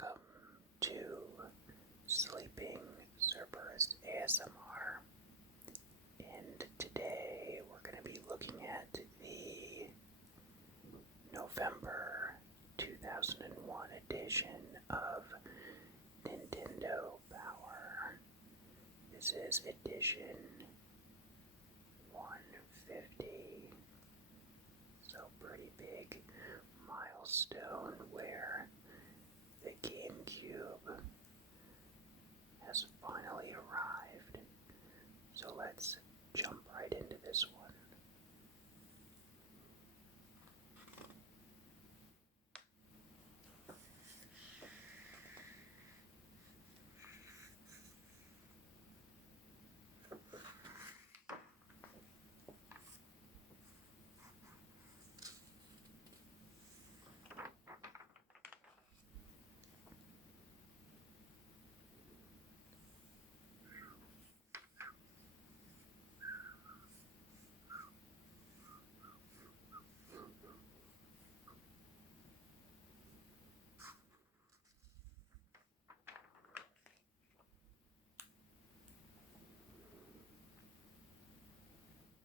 Welcome to Sleeping Cerberus ASMR, and today we're going to be looking at the November 2001 edition of Nintendo Power. This is edition 150, so pretty big milestone where the GameCube has finally arrived. So let's jump right into this one.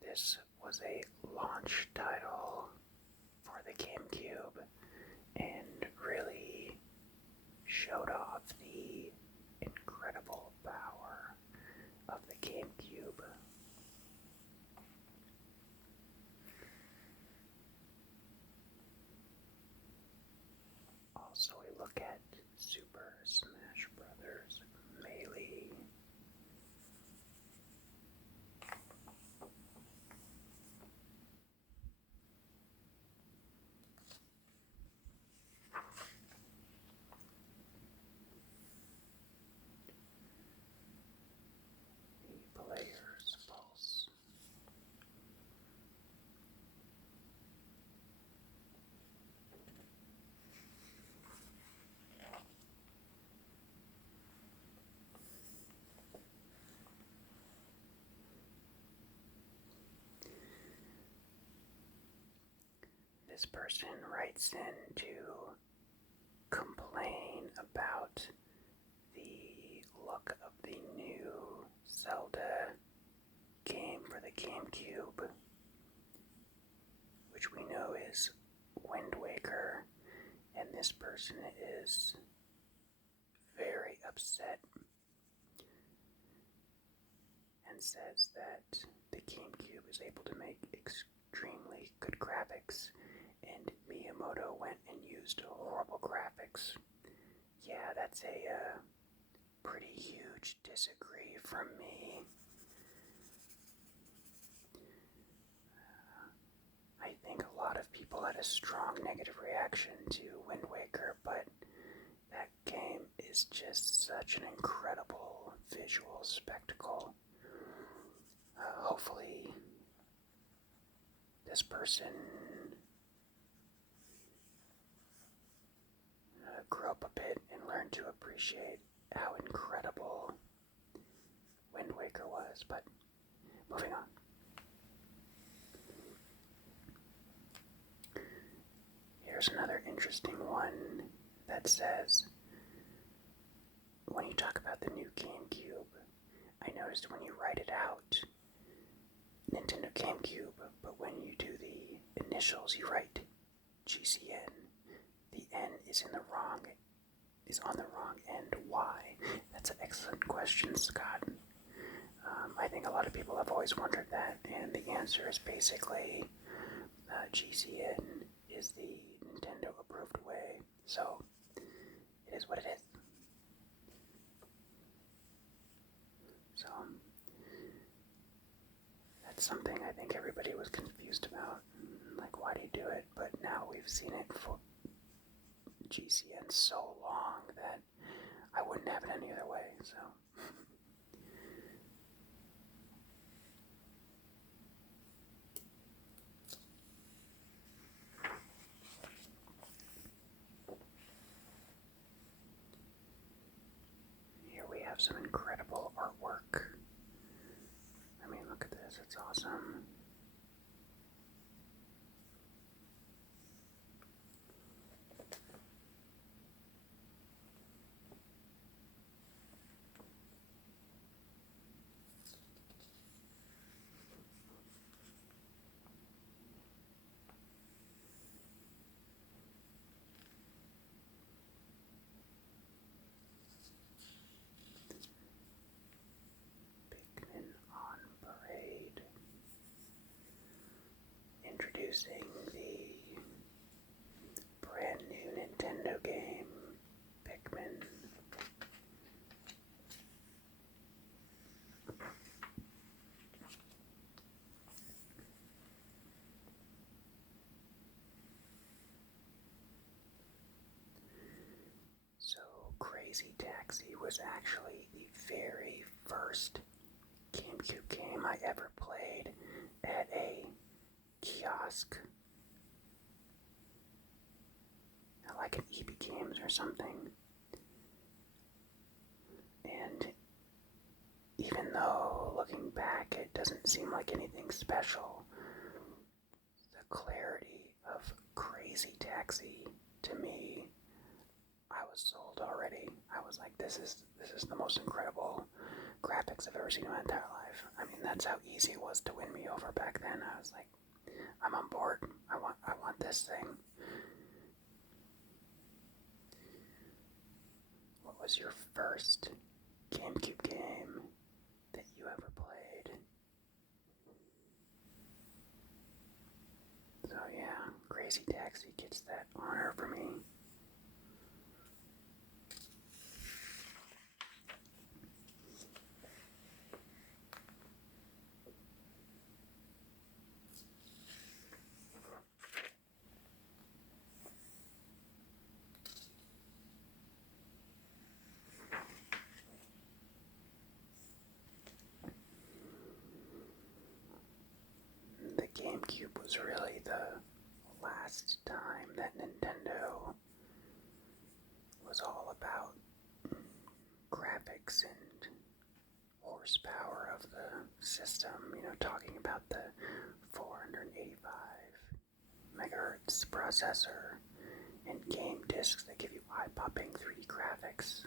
This was a launch title for the GameCube and really showed off the incredible power of the GameCube. Also, we look at Super Smash Bros. Melee. The Player's Pulse. This person writes in to complain about the look of the new Zelda game for the GameCube, which we know is Wind Waker, and this person is very upset and says that the GameCube is able to make extremely good graphics, and Miyamoto went and used horrible graphics. Yeah, that's a pretty huge disagree from me. I think a lot of people had a strong negative reaction to Wind Waker, but that game is just such an incredible visual spectacle. Hopefully, this person grew up a bit and learned to appreciate how incredible Wind Waker was. But moving on. Here's another interesting one that says, when you talk about the new GameCube, I noticed when you write it out, Nintendo GameCube, but when you do the initials, you write GCN. The N is on the wrong end. Why? That's an excellent question, Scott. I think a lot of people have always wondered that, and the answer is basically GCN is the Nintendo approved way, so it is what it is. So that's something I think everybody was confused about, like, why do you do it? But now we've seen it for GCN so long that I wouldn't have it any other way, so. Here we have some incredible artwork. I mean, look at this, it's awesome. introducing the brand new Nintendo game, Pikmin. So, Crazy Taxi was actually the very first GameCube game I ever played at a kiosk, like an EB Games or something. And even though, looking back, it doesn't seem like anything special, the clarity of Crazy Taxi, to me, I was sold already. I was like, this is the most incredible graphics I've ever seen in my entire life. I mean, that's how easy it was to win me over back then. I was like, I'm on board. I want this thing. What was your first GameCube game that you ever played? So yeah, Crazy Taxi gets that honor for me. The GameCube was really the last time that Nintendo was all about graphics and horsepower of the system, talking about the 485 megahertz processor and game discs that give you eye-popping 3D graphics.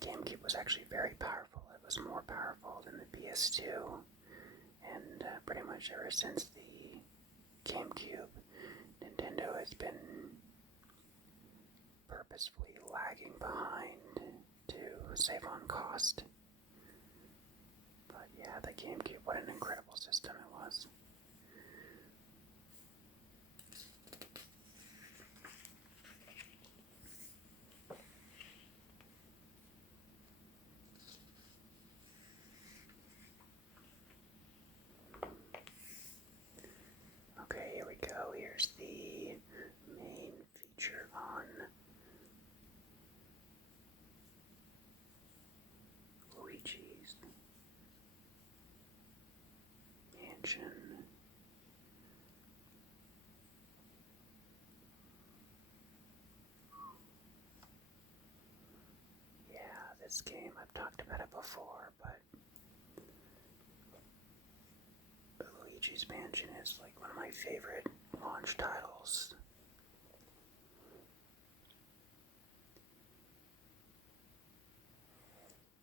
The GameCube was actually very powerful. It was more powerful than the PS2, and pretty much ever since the GameCube, Nintendo has been purposefully lagging behind to save on cost. But yeah, the GameCube, what an incredible system it was. Okay, here we go. Here's the main feature on Luigi's Mansion. Yeah, this game, I've talked about it before, but Luigi's Mansion is like one of my favorite launch titles.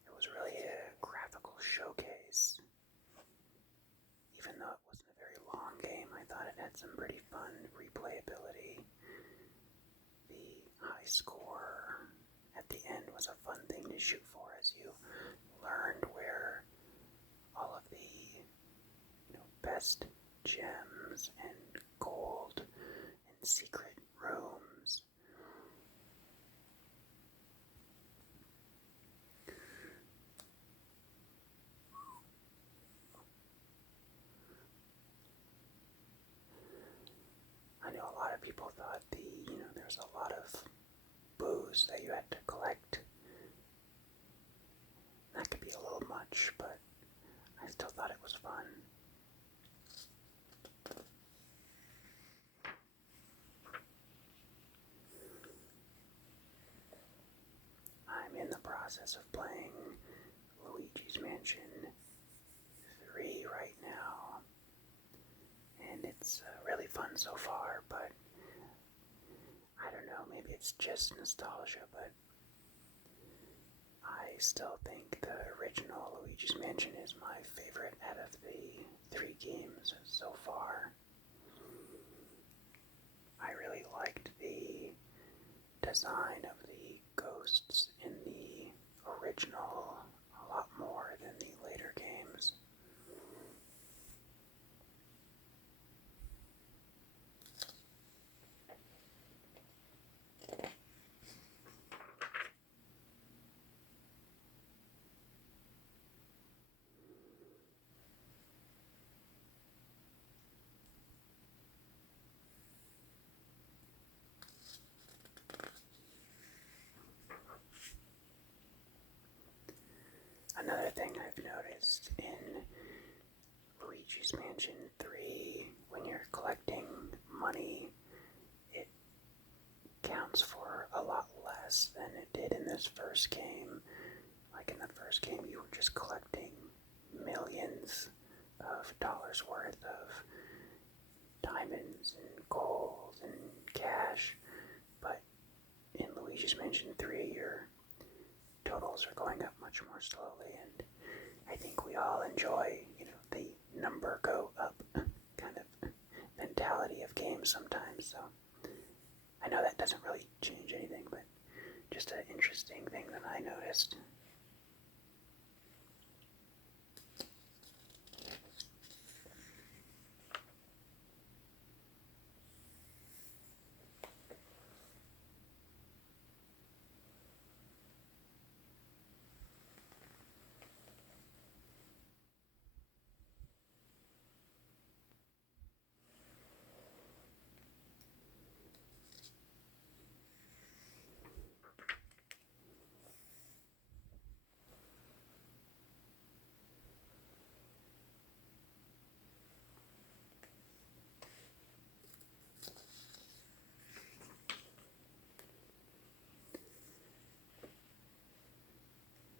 It was really a graphical showcase. Even though it wasn't a very long game, I thought it had some pretty fun replayability. The high score at the end was a fun thing to shoot for as you learned where all of the best gems and gold and secret rooms. I know a lot of people thought there's a lot of booze that you had to collect. That could be a little much, but I still thought it was fun. I'm in the process of playing Luigi's Mansion 3 right now, and it's really fun so far, but I don't know, maybe it's just nostalgia, but I still think the original Luigi's Mansion is my favorite out of the 3 games so far. I really liked the design of the ghosts in the original a lot more than the later thing I've noticed in Luigi's Mansion 3, when you're collecting money, it counts for a lot less than it did in this first game. Like in the first game, you were just collecting millions of dollars worth of diamonds and gold and cash, but in Luigi's Mansion 3, your totals are going up much more slowly, and I think we all enjoy, the number go up kind of mentality of games sometimes, so I know that doesn't really change anything, but just an interesting thing that I noticed.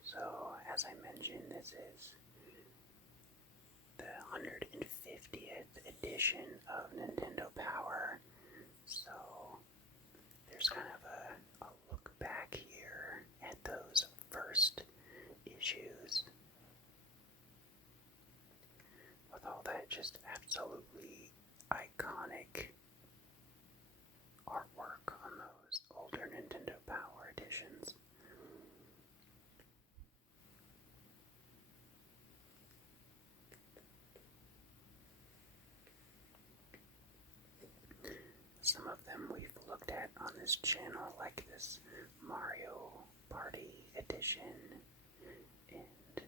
So, as I mentioned, this is the 150th edition of Nintendo Power, so there's kind of a look back here at those first issues with all that just absolutely iconic artwork on those older Nintendo Power editions. Some of them we've looked at on this channel, like this Mario Party edition and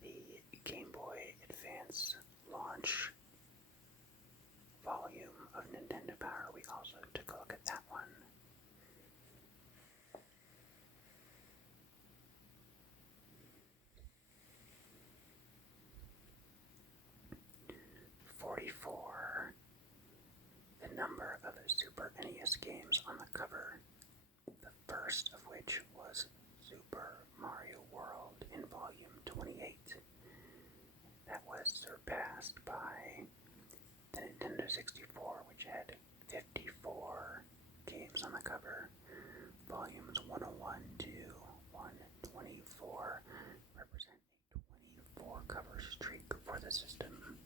the Game Boy Advance launch volume of Nintendo Power. We also took a look at that one. The number of Super NES games on the cover, the first of which was Super Mario World in Volume 28. That was surpassed by the Nintendo 64, which had 54 games on the cover. Volumes 101 to 124 represent a 24 cover streak for the system.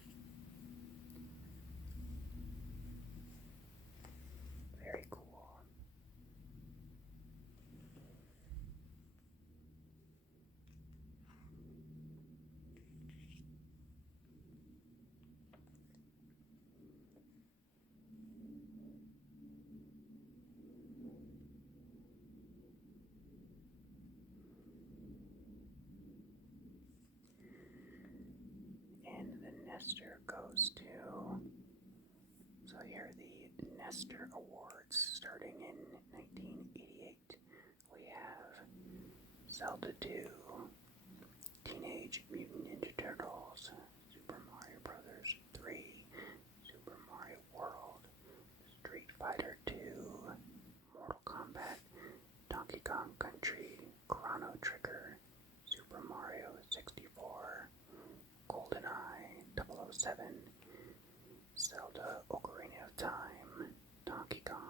Very cool. And the Nestor goes to... So here are the Nestor Awards starting in 1988. We have Zelda 2, Teenage Mutant Ninja Turtles, Super Mario Bros. 3, Super Mario World, Street Fighter 2, Mortal Kombat, Donkey Kong Country, Chrono Trigger, Super Mario 64, GoldenEye 007, Zelda Ocarina of Time, Donkey Kong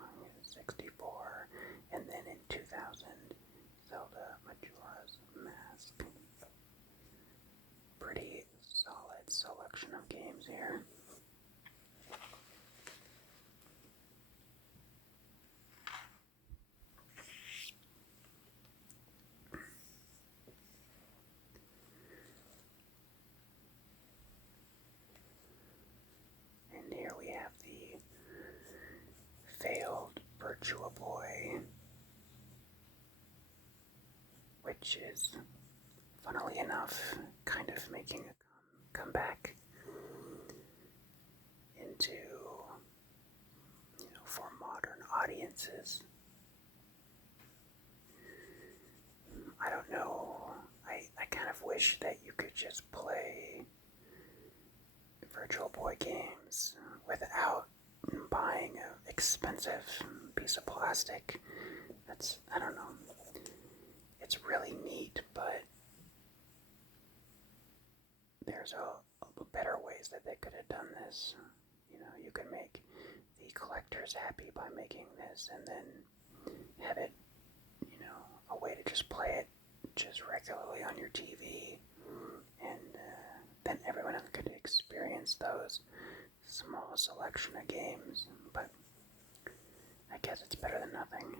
64, and then in 2000, Zelda Majora's Mask. Pretty solid selection of games here. And here we have the failed Virtua Boy, which is, funnily enough, kind of making a comeback into, for modern audiences. I don't know, I kind of wish wish that you could just play Virtual Boy games without buying an expensive piece of plastic. I don't know. It's really neat, but there's better ways that they could have done this. You know, you could make the collectors happy by making this and then have it, you know, a way to just play it just regularly on your TV, and then everyone could experience those small selection of games. But I guess it's better than nothing.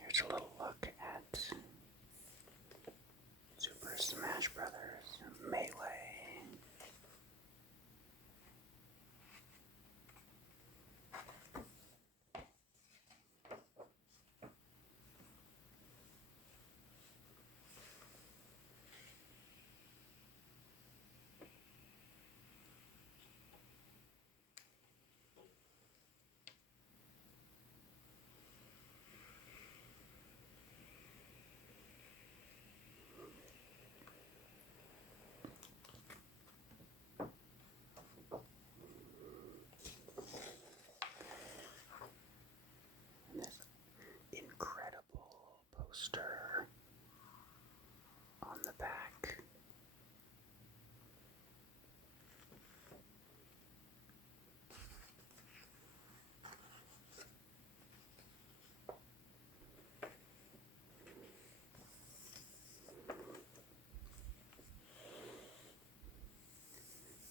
Here's a little look at Super Smash Brothers Melee. Poster on the back.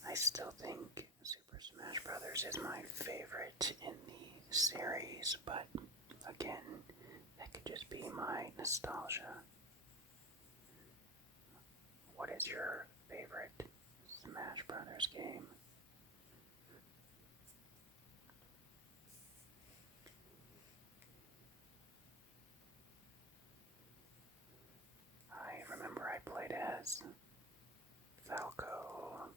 I still think Super Smash Brothers is my favorite in the series, but again, that could just be my nostalgia. What is your favorite Smash Brothers game? I remember I played as Falco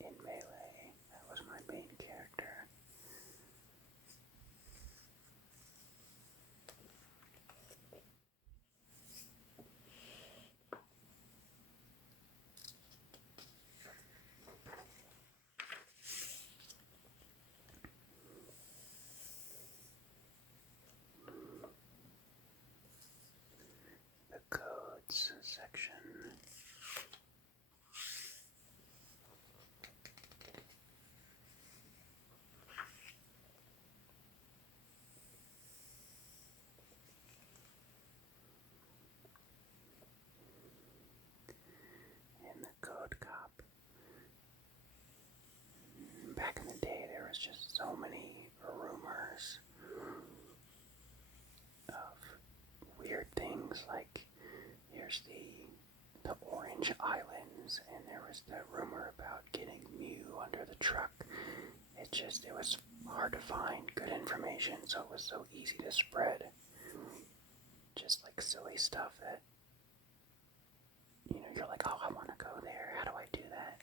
in Melee. That was my main character. The codes section. And the code cop. Back in the day, there was just so many rumors of weird things, like here's the Orange Islands, and there was the rumor about getting Mew under the truck. It was hard to find good information, so it was so easy to spread just like silly stuff that, you know, you're like, oh, I want to go there, how do I do that?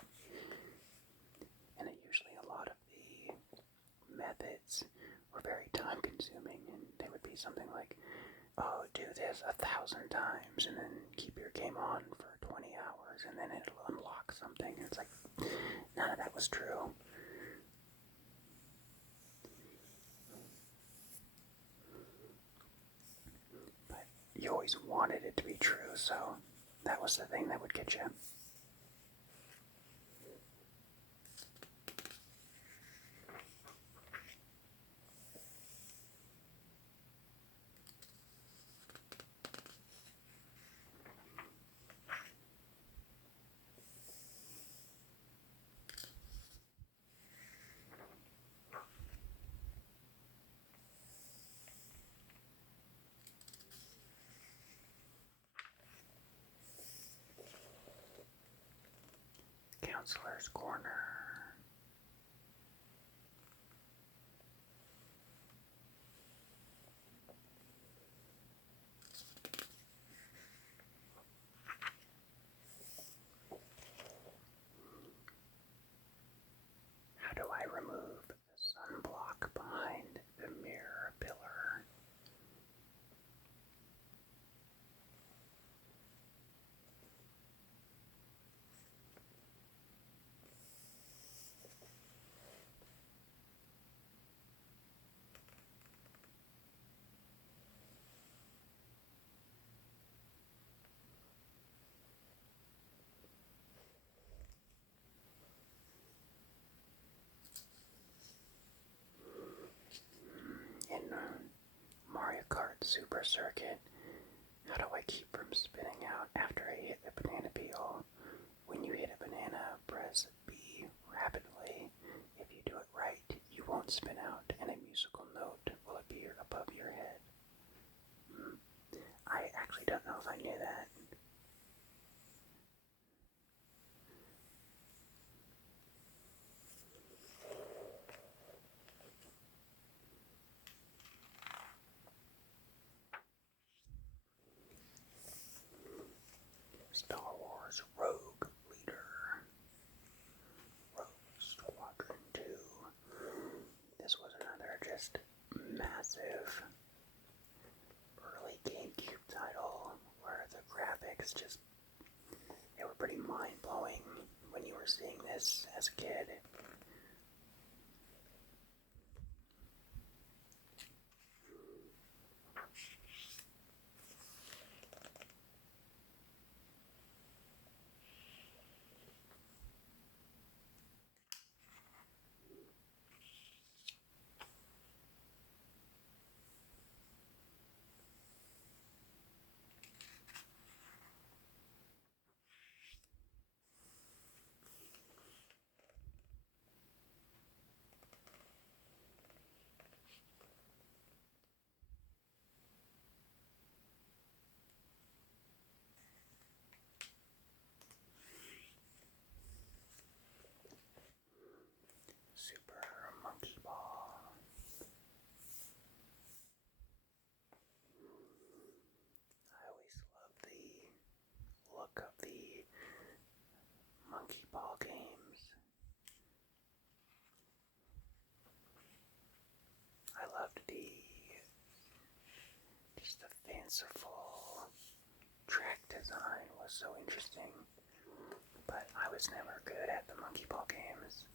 And usually a lot of the methods were very time consuming, and they would be something like, oh, do this 1,000 times and then keep your game on for 20 hours and then it'll unlock something. And it's like, none of that was true. But you always wanted it to be true, so that was the thing that would get you. Counselor's Corner. How do I remove the sunblock behind the mirror pillar? In Mario Kart Super Circuit, how do I keep from spinning out after I hit a banana peel? When you hit a banana, press B rapidly. If you do it right, you won't spin out, and a musical note will appear above your head. I actually don't know if I knew that. Star Wars Rogue Leader. Rogue Squadron 2. This was another just massive early GameCube title where the graphics they were pretty mind-blowing when you were seeing this as a kid. Super Monkey Ball. I always love the look of the Monkey Ball games. I loved just the fanciful track design was so interesting, but I was never good at the Monkey Ball games.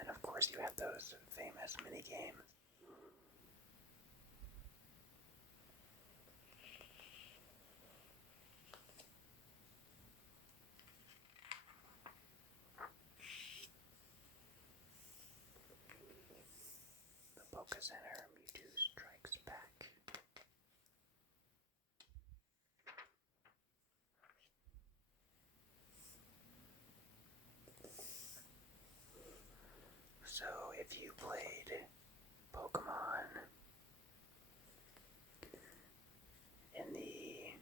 And of course you have those famous mini games. The Pokécenter, Mewtwo Strikes Back. So if you played Pokemon in the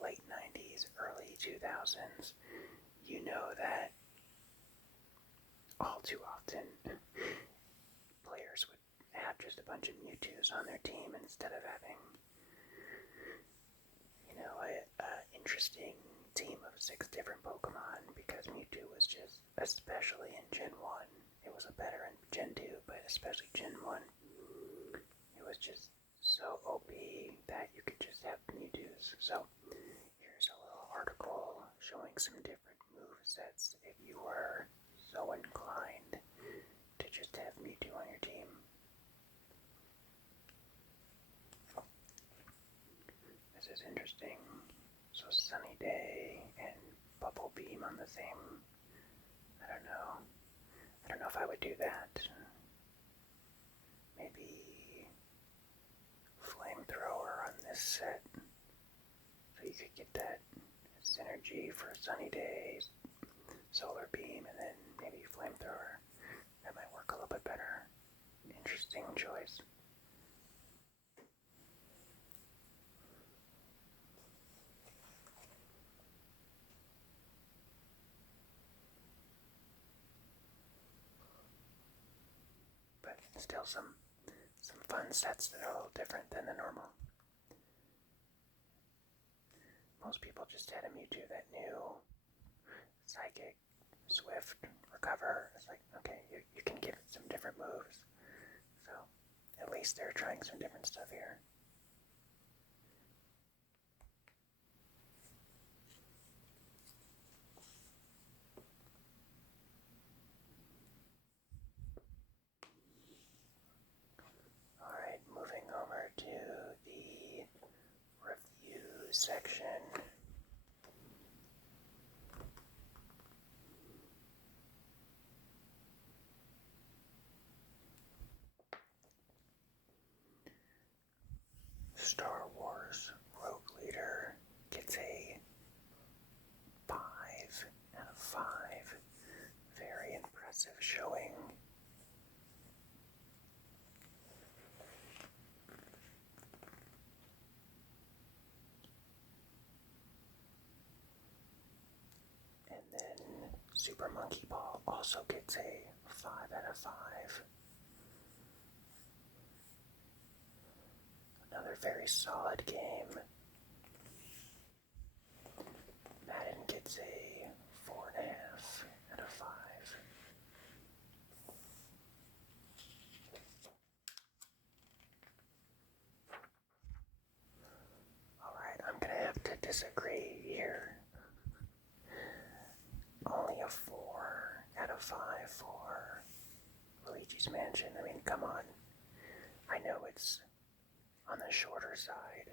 late 90s, early 2000s, you know that all too often players would have just a bunch of Mewtwo's on their team instead of having, an interesting team of 6 different Pokemon, because Mewtwo was just, especially in Gen 1, it was better in Gen 2, but especially Gen 1, it was just so OP that you could just have Mewtwo's. So here's a little article showing some different movesets if you were so inclined to just have Mewtwo on your team. This is interesting. So Sunny Day and Bubble Beam on the same. I don't know if I would do that. Maybe Flamethrower on this set. So you could get that synergy for Sunny Days, Solar Beam, and then maybe Flamethrower. That might work a little bit better. Interesting choice. Still some fun sets that are a little different than the normal. Most people just had a Mewtwo that knew Psychic, Swift, Recover. It's like, okay, you can give it some different moves. So, at least they're trying some different stuff here. Alright, moving over to the review section. Star Wars Rogue Leader gets a 5 out of 5. Very impressive showing. And then Super Monkey Ball also gets a 5 out of 5. Another very solid game. Madden gets a 4.5 out of 5. Alright, I'm gonna have to disagree here. Only a 4 out of 5 for Luigi's Mansion. I mean, come on. I know it's on the shorter side,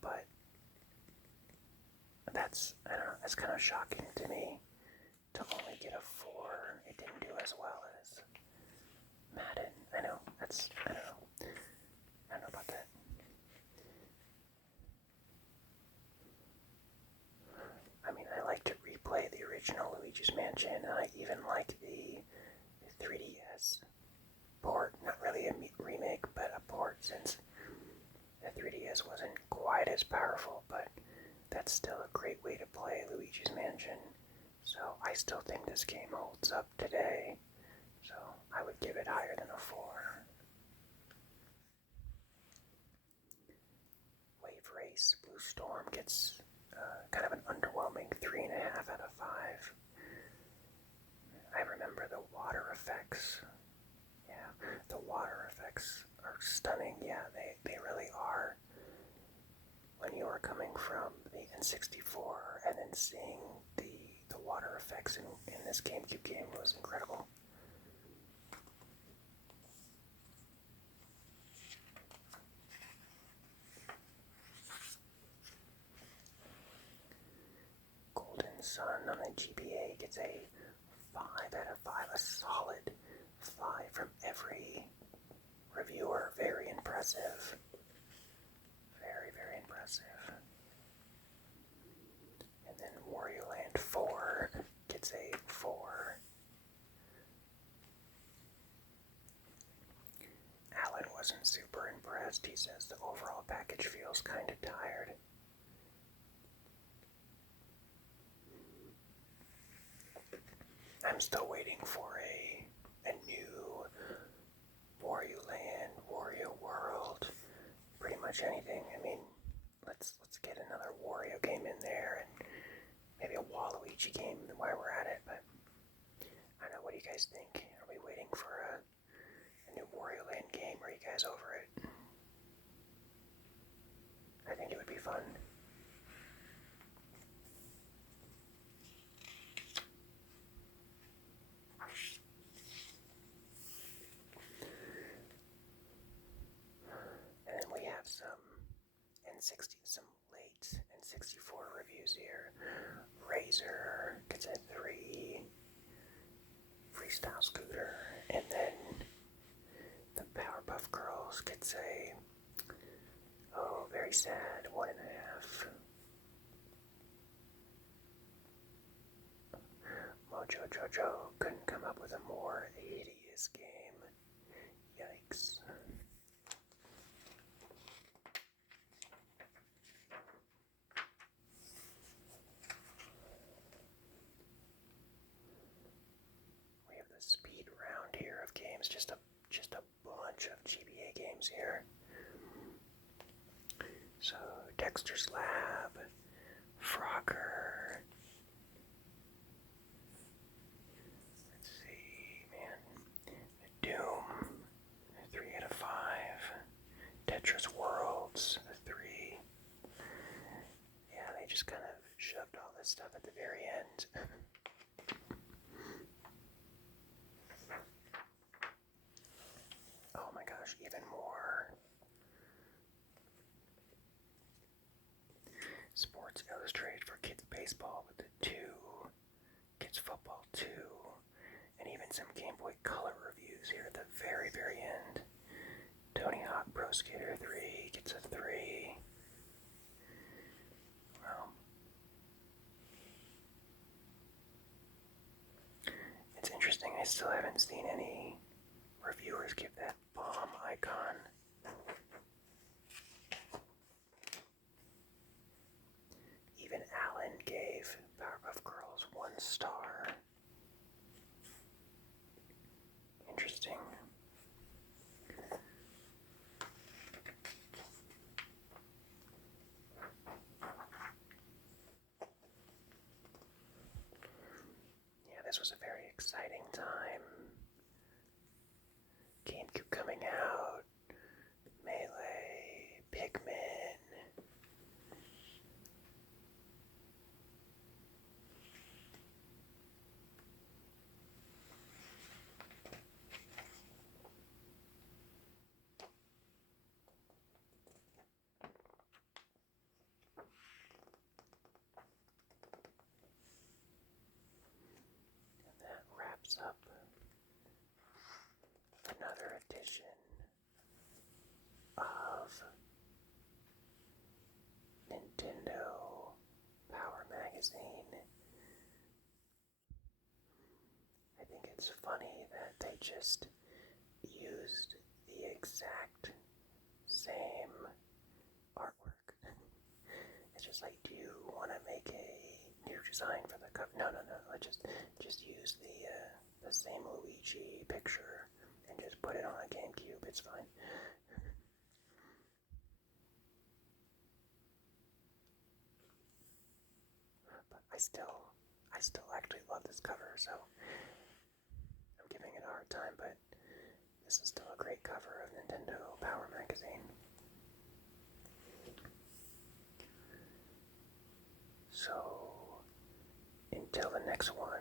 but that's kind of shocking to me to only get a 4. It didn't do as well as Madden. I know about that. I mean, I like to replay the original Luigi's Mansion, and I even like the 3DS port. Not really a remake, but a port, since the 3DS wasn't quite as powerful, but that's still a great way to play Luigi's Mansion. So I still think this game holds up today. So I would give it higher than a 4. Wave Race Blue Storm gets kind of an underwhelming 3.5 out of 5. I remember the water effects. Yeah, the water effects are stunning. Yeah, they really are. When you are coming from the N64 and then seeing the water effects in this GameCube game was incredible. Golden Sun on the GBA gets a 5 out of 5, a solid 5 from every reviewer. Very impressive. Very, very impressive. And then Wario Land 4 gets a 4. Alan wasn't super impressed. He says the overall package feels kind of tired. I'm still waiting for a new Wario Land, Wario World, pretty much anything. I mean, let's get another Wario game in there, and maybe a Waluigi game while we're at it. But I don't know. What do you guys think? Are we waiting for a new Wario Land game? Are you guys over it? I think it would be fun. And then we have some late N64 reviews here. Razor gets a 3. Freestyle Scooter, and then the Powerpuff Girls gets a very sad 1.5. Mojo Jojo couldn't come up with a more hideous game. Yikes. We have the speed round here of here. So, Dexter's Lab, Frogger. Let's see, man. Doom, 3 out of 5. Tetris Worlds, 3. Yeah, they just kind of shoved all this stuff at the very end. Oh my gosh, even more. Sports Illustrated for Kids Baseball with the 2. Kids Football 2. And even some Game Boy Color reviews here at the very, very end. Tony Hawk Pro Skater 3 gets a 3. Well, it's interesting, I still haven't seen any reviewers give that bomb icon. Even Alan gave Powerpuff Girls 1 star. Interesting. Yeah, this was a very exciting time. GameCube coming out, Melee, Pikmin. And that wraps up another edition of Nintendo Power Magazine. I think it's funny that they just used the exact same artwork. It's just like, do you want to make a new design for the cover? No. I just use the same Luigi picture and just put it on a GameCube. It's fine. But I still actually love this cover, so I'm giving it a hard time, but this is still a great cover of Nintendo Power Magazine. So, until the next one,